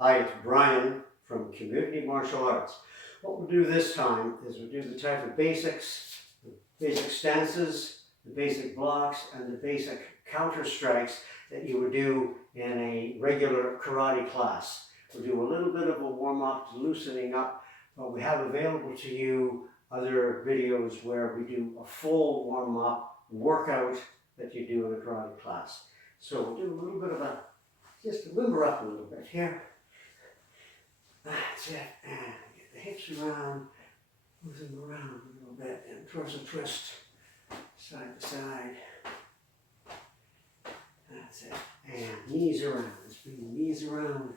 Hi, it's Brian from Community Martial Arts. What we'll do this time is we'll do the type of basics, the basic stances, the basic blocks, and the basic counter strikes that you would do in a regular karate class. We'll do a little bit of a warm-up, loosening up, but we have available to you other videos where we do a full warm-up workout that you do in a karate class. So we'll do a little bit of a, just limber up a little bit here. That's it, and get the hips around, move them around a little bit, and twist and twist, side to side. That's it, and knees around. Let's bring the knees around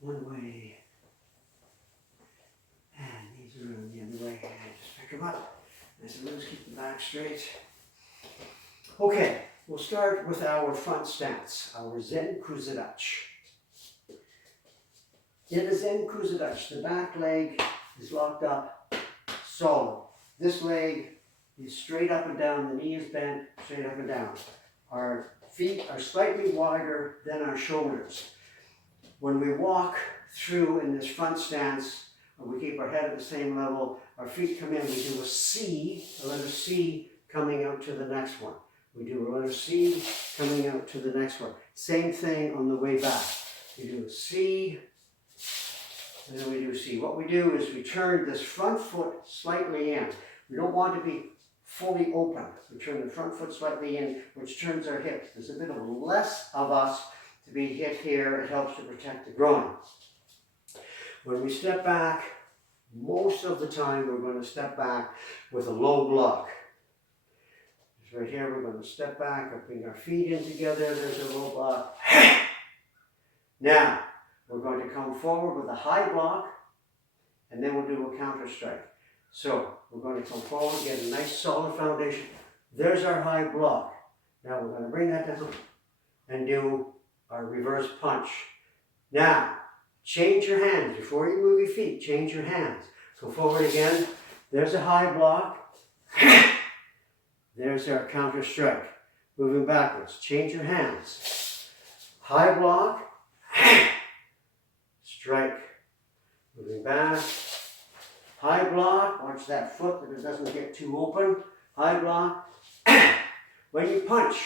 one way, and knees around the other way, and just pick them up. Nice and loose, keep the back straight. Okay, we'll start with our front stance, our Zen Kuzudachi. In a Zen Kuzudachi, the back leg is locked up, solid. This leg is straight up and down, the knee is bent, straight up and down. Our feet are slightly wider than our shoulders. When we walk through in this front stance, we keep our head at the same level, our feet come in, we do a C, a letter C coming out to the next one. We do a letter C coming out to the next one. Same thing on the way back. We do a C, and then we do C. What we do is we turn this front foot slightly in. We don't want to be fully open. We turn the front foot slightly in, which turns our hips. There's a bit of less of us to be hit here. It helps to protect the groin. When we step back, most of the time we're going to step back with a low block. Just right here, we're going to step back and bring our feet in together. There's a low block. Now, we're going to come forward with a high block, and then we'll do a counter strike. So, we're going to come forward, get a nice solid foundation. There's our high block. Now we're going to bring that down and do our reverse punch. Now, change your hands. Before you move your feet, change your hands. Go forward again. There's a high block. There's our counter strike. Moving backwards. Change your hands. High block. Strike. Moving back. High block. Watch that foot that it doesn't get too open. High block. When you punch,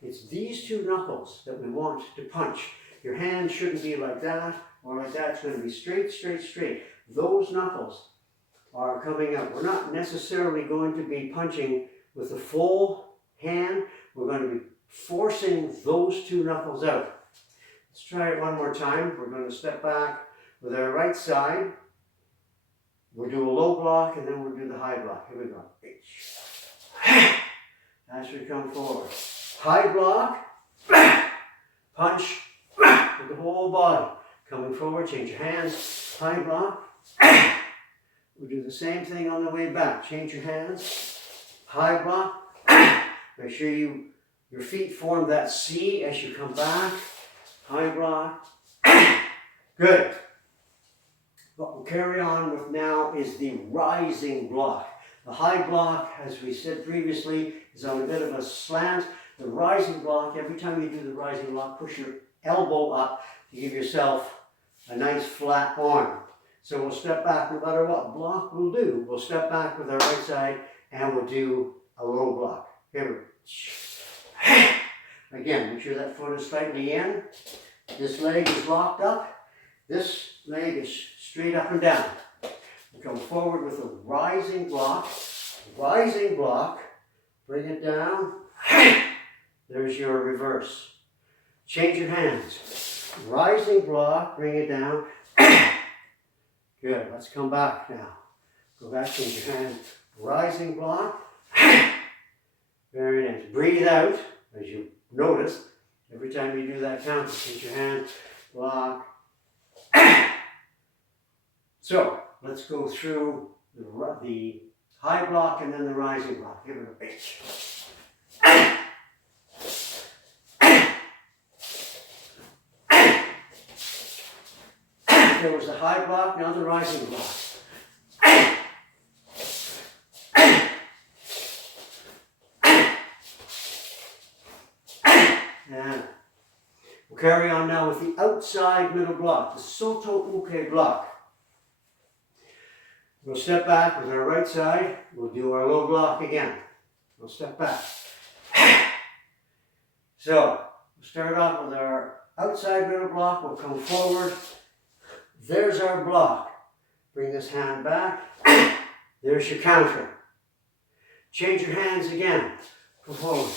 it's these two knuckles that we want to punch. Your hand shouldn't be like that or like that. It's going to be straight, straight, straight. Those knuckles are coming out. We're not necessarily going to be punching with the full hand. We're going to be forcing those two knuckles out. Let's try it one more time. We're going to step back with our right side. We'll do a low block and then we'll do the high block. Here we go. As we come forward. High block. Punch with the whole body. Coming forward, change your hands. High block. We'll do the same thing on the way back. Change your hands. High block. Make sure your feet form that C as you come back. High block. Good. What we'll carry on with now is the rising block. The high block, as we said previously, is on a bit of a slant. The rising block, every time you do the rising block, push your elbow up to give yourself a nice flat arm. So we'll step back no matter what block we'll do. We'll step back with our right side and we'll do a low block. Here we go. Again, make sure that foot is slightly in. This leg is locked up. This leg is straight up and down. We come forward with a rising block. Rising block. Bring it down. There's your reverse. Change your hands. Rising block. Bring it down. Good. Let's come back now. Go back. Change your hands. Rising block. Very nice. Breathe out, as you notice. Every time you do that counter, change your hand. Block. So, let's go through the high block and then the rising block. Give it a pitch. There was the high block, now the rising block. And carry on now with the outside middle block, the Soto Uke block. We'll step back with our right side. We'll do our low block again. We'll step back. So, we'll start off with our outside middle block. We'll come forward. There's our block. Bring this hand back. There's your counter. Change your hands again. Come forward.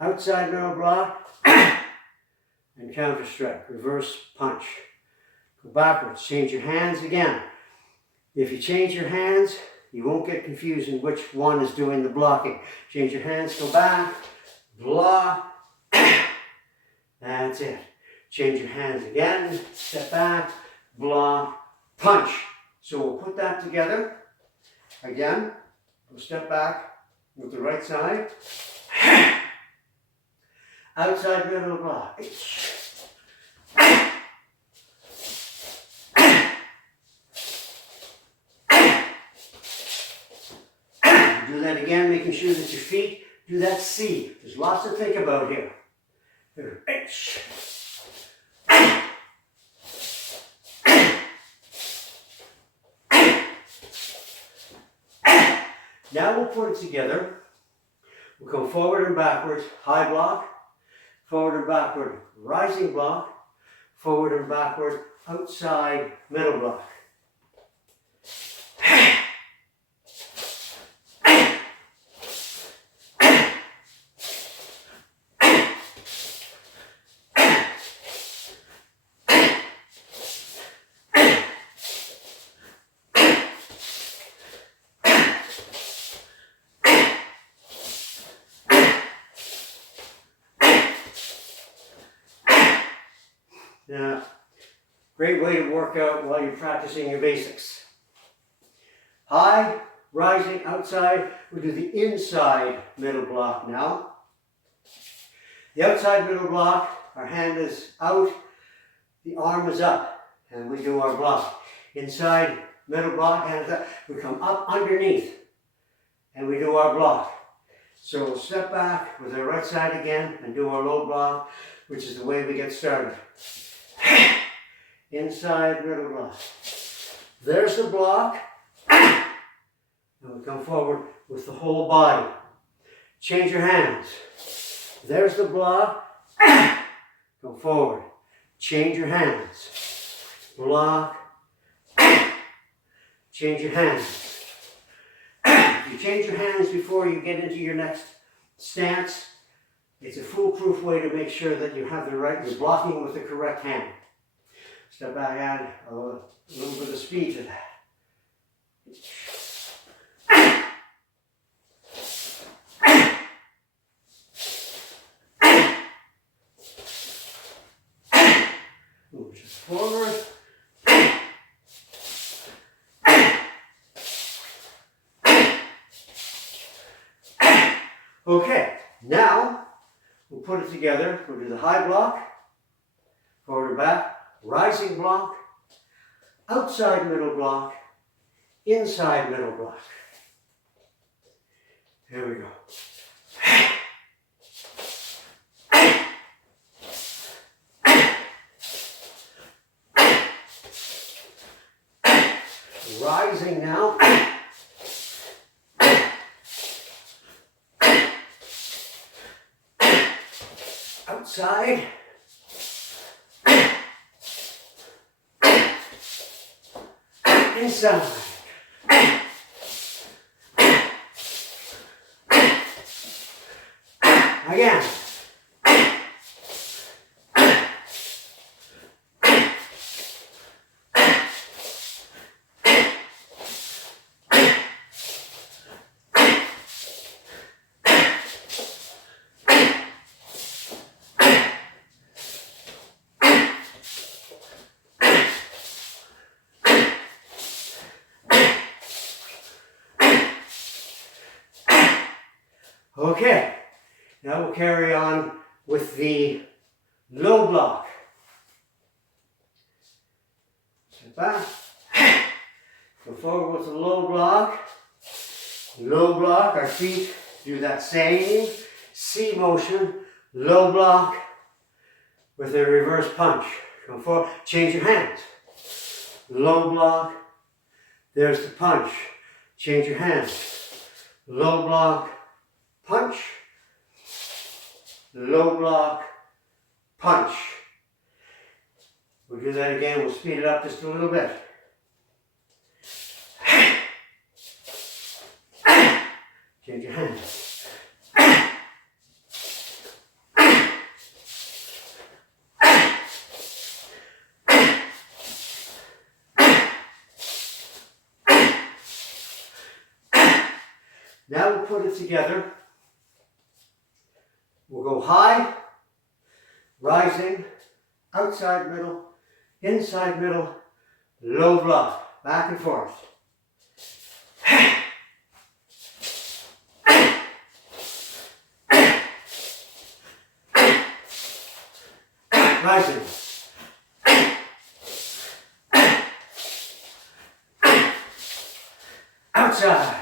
Outside middle block. And counter strike. Reverse punch. Go backwards. Change your hands again. If you change your hands, you won't get confused in which one is doing the blocking. Change your hands, go back, block, that's it. Change your hands again, step back, block, punch. So we'll put that together. Again, we'll step back with the right side. Outside middle block. Do that again, making sure that your feet do that C. There's lots to think about here. Now we'll put it together. We'll go forward and backwards, high block, forward and backward, rising block, forward and backward, outside middle block. Now, great way to work out while you're practicing your basics. High, rising, outside. We'll do the inside middle block now. The outside middle block, our hand is out, the arm is up, and we do our block. Inside middle block, hand is up. We come up underneath, and we do our block. So we'll step back with our right side again and do our low block, which is the way we get started. Inside middle block. There's the block. And we come forward with the whole body. Change your hands. There's the block. Go forward. Change your hands. Block. Change your hands. If you change your hands before you get into your next stance, it's a foolproof way to make sure that you have the right, you're blocking with the correct hand. Step back, add a little bit of speed to that. Move just forward. Okay, now we'll put it together. We'll do the high block, forward and back, rising block, outside middle block, inside middle block. Here we go. Rising now. Outside. Inside. Again. Okay, now we'll carry on with the low block. Step back, go forward with the low block. Low block, our feet do that same C motion. Low block, with a reverse punch. Come forward, change your hands. Low block, there's the punch. Change your hands. Low block, punch. Low block, punch. We'll do that again, we'll speed it up just a little bit. Change your hands. Now we'll put it together. We'll go high, rising, outside middle, inside middle, low block, back and forth. Rising. Outside.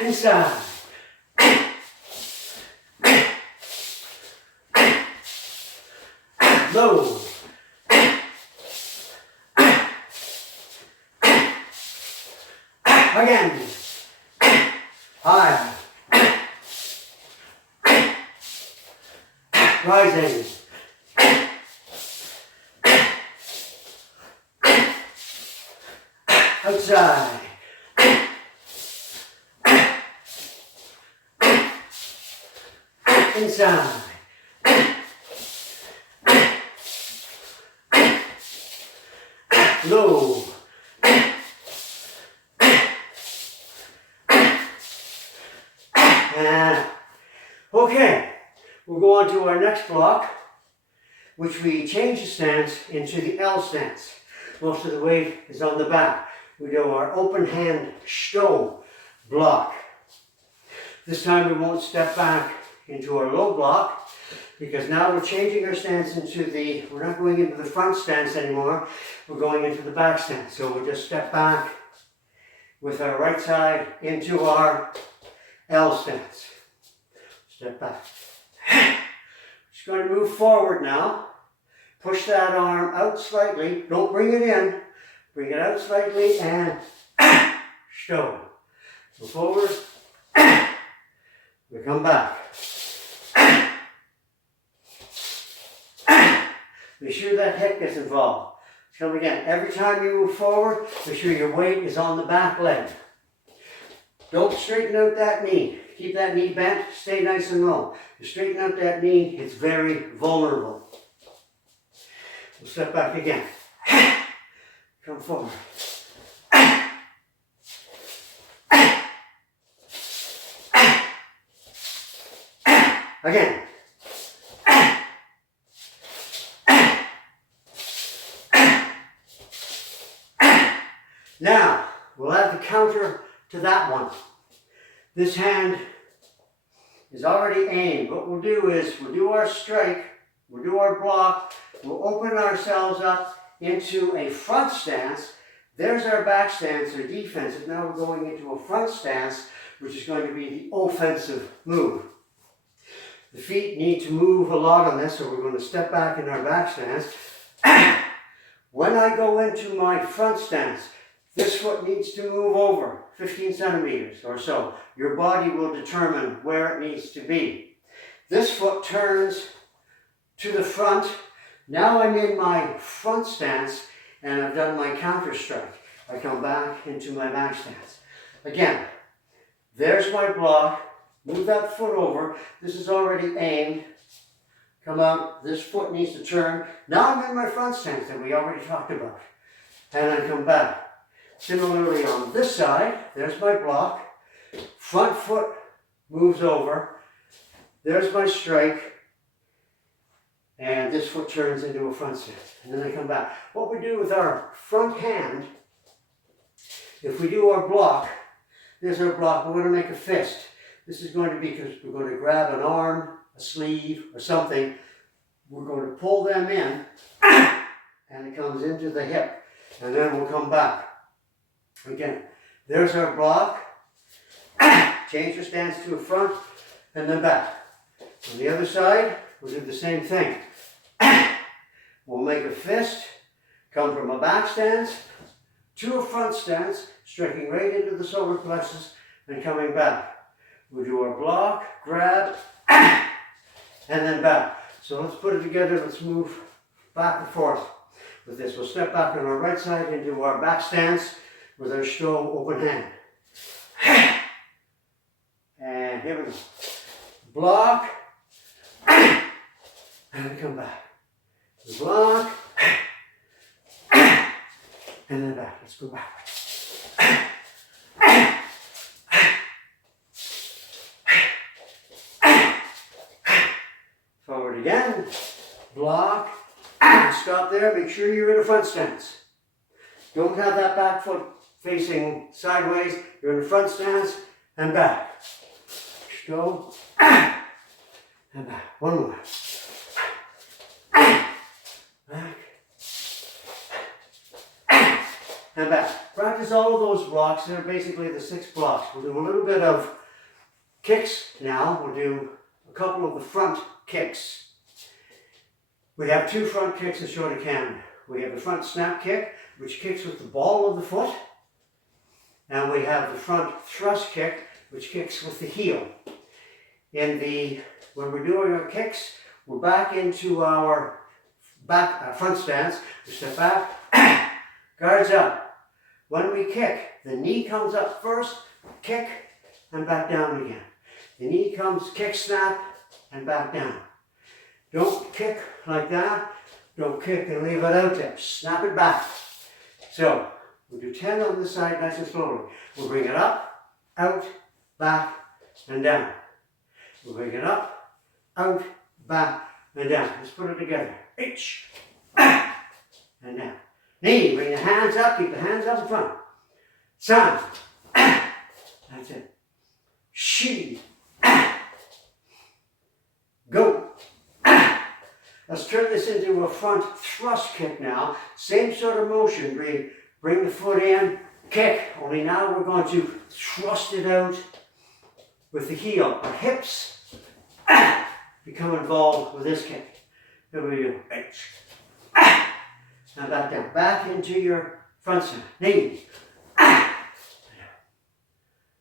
Inside. Low. Again. High. Rising. Outside. Inside. Low. And okay, we'll go on to our next block, which we change the stance into the L stance. Most of the weight is on the back. We do our open hand stow block. This time we won't step back into our low block, because now we're changing our stance we're not going into the front stance anymore, we're going into the back stance. So we'll just step back with our right side into our L stance. Step back. Just going to move forward now. Push that arm out slightly. Don't bring it in. Bring it out slightly and stow. Go forward. We come back. Make sure that hip gets involved. Come again. Every time you move forward, make sure your weight is on the back leg. Don't straighten out that knee. Keep that knee bent. Stay nice and low. You straighten out that knee, it's very vulnerable. We'll step back again. Come forward. Again. Now, we'll add the counter to that one. This hand is already aimed. What we'll do is, we'll do our strike, we'll do our block, we'll open ourselves up into a front stance. There's our back stance, or defensive. Now we're going into a front stance, which is going to be the offensive move. The feet need to move a lot on this, so we're going to step back in our back stance. When I go into my front stance, this foot needs to move over 15 centimeters or so. Your body will determine where it needs to be. This foot turns to the front. Now I'm in my front stance and I've done my counter strike. I come back into my back stance. Again, there's my block. Move that foot over. This is already aimed. Come out. This foot needs to turn. Now I'm in my front stance that we already talked about. And I come back. Similarly on this side, there's my block. Front foot moves over. There's my strike. And this foot turns into a front stance. And then I come back. What we do with our front hand, if we do our block, there's our block. We're going to make a fist. This is going to be because we're going to grab an arm, a sleeve, or something. We're going to pull them in, and it comes into the hip. And then we'll come back. Again, there's our block. Change your stance to a front and then back. On the other side, we'll do the same thing. We'll make a fist, come from a back stance to a front stance, stretching right into the solar plexus and coming back. We'll do our block, grab, and then back. So let's put it together. Let's move back and forth with this. We'll step back on our right side into our back stance with our strong open hand. And here we go. Block, and come back. Block, and then back. Let's go backwards. Forward again. Block, stop there. Make sure you're in a front stance. Don't have that back foot facing sideways. You're in a front stance and back. Go and back. One more. Back and back. Practice all of those blocks. They're basically the 6 blocks. We'll do a little bit of kicks now. We'll do a couple of the front kicks. We have 2 front kicks in shorter canter. We have the front snap kick, which kicks with the ball of the foot. And we have the front thrust kick, which kicks with the heel. When we're doing our kicks, we're back into our front stance. We step back, guards up. When we kick, the knee comes up first, kick, and back down again. The knee comes, kick, snap, and back down. Don't kick like that. Don't kick and leave it out there. Snap it back. So, we'll do 10 on this side, nice and slowly. We'll bring it up, out, back, and down. We'll bring it up, out, back, and down. Let's put it together. H, and down. Knee, bring the hands up, keep the hands up in front. San, that's it. She, go. Let's turn this into a front thrust kick now. Same sort of motion. Bring the foot in, kick. Only now we're going to thrust it out with the heel. Our hips become involved with this kick. Here we go. Now back down. Back into your front side. Knee.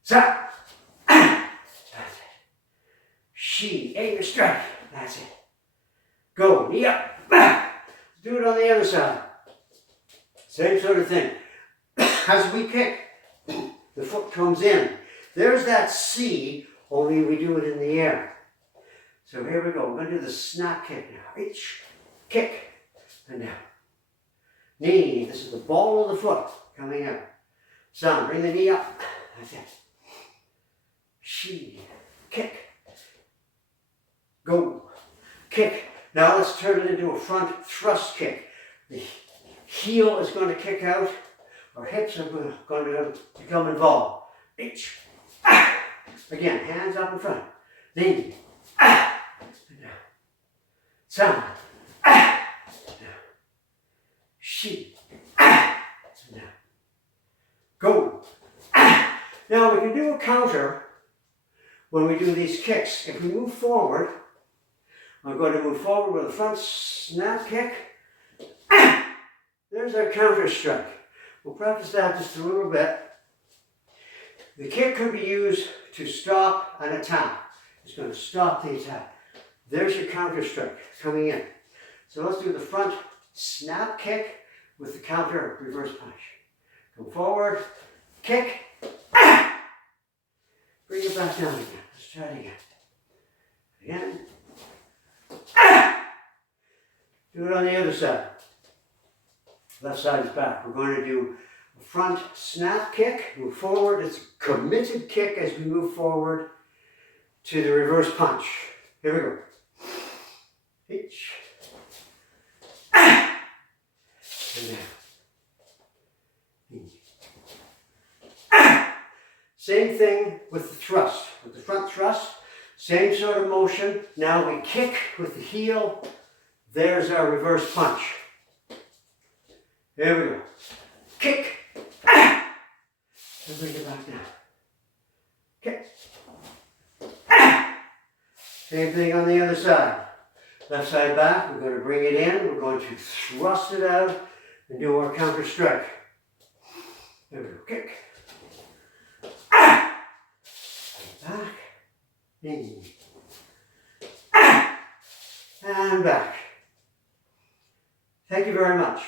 Sa. That's it. She. Aim your strike. That's it. Go. Knee up. Back. Do it on the other side. Same sort of thing. As we kick, the foot comes in. There's that C, only we do it in the air. So here we go. We're going to do the snap kick now. H, kick, and down. Knee. This is the ball of the foot coming out. Son, bring the knee up. That's it. She, kick. Go. Kick. Now let's turn it into a front thrust kick. The heel is going to kick out. Our hips are going to become involved. H. Again, hands up in front. Knee. And down. Son. Down. She. And down. Go. Now we can do a counter when we do these kicks. If we move forward, I'm going to move forward with a front snap kick. There's our counter strike. We'll practice that just a little bit. The kick could be used to stop an attack. It's going to stop the attack. There's your counter strike coming in. So let's do the front snap kick with the counter reverse punch. Come forward, kick, bring it back down again. Let's try it again. Again. Do it on the other side. Left side is back. We're going to do a front snap kick, move forward. It's a committed kick as we move forward to the reverse punch. Here we go. H. And down. Same thing with the thrust. With the front thrust, same sort of motion. Now we kick with the heel. There's our reverse punch. Here we go. Kick. And bring it back down. Kick. Same thing on the other side. Left side back, we're going to bring it in, we're going to thrust it out and do our counter strike. There we go, kick. Back, in. And back. Thank you very much.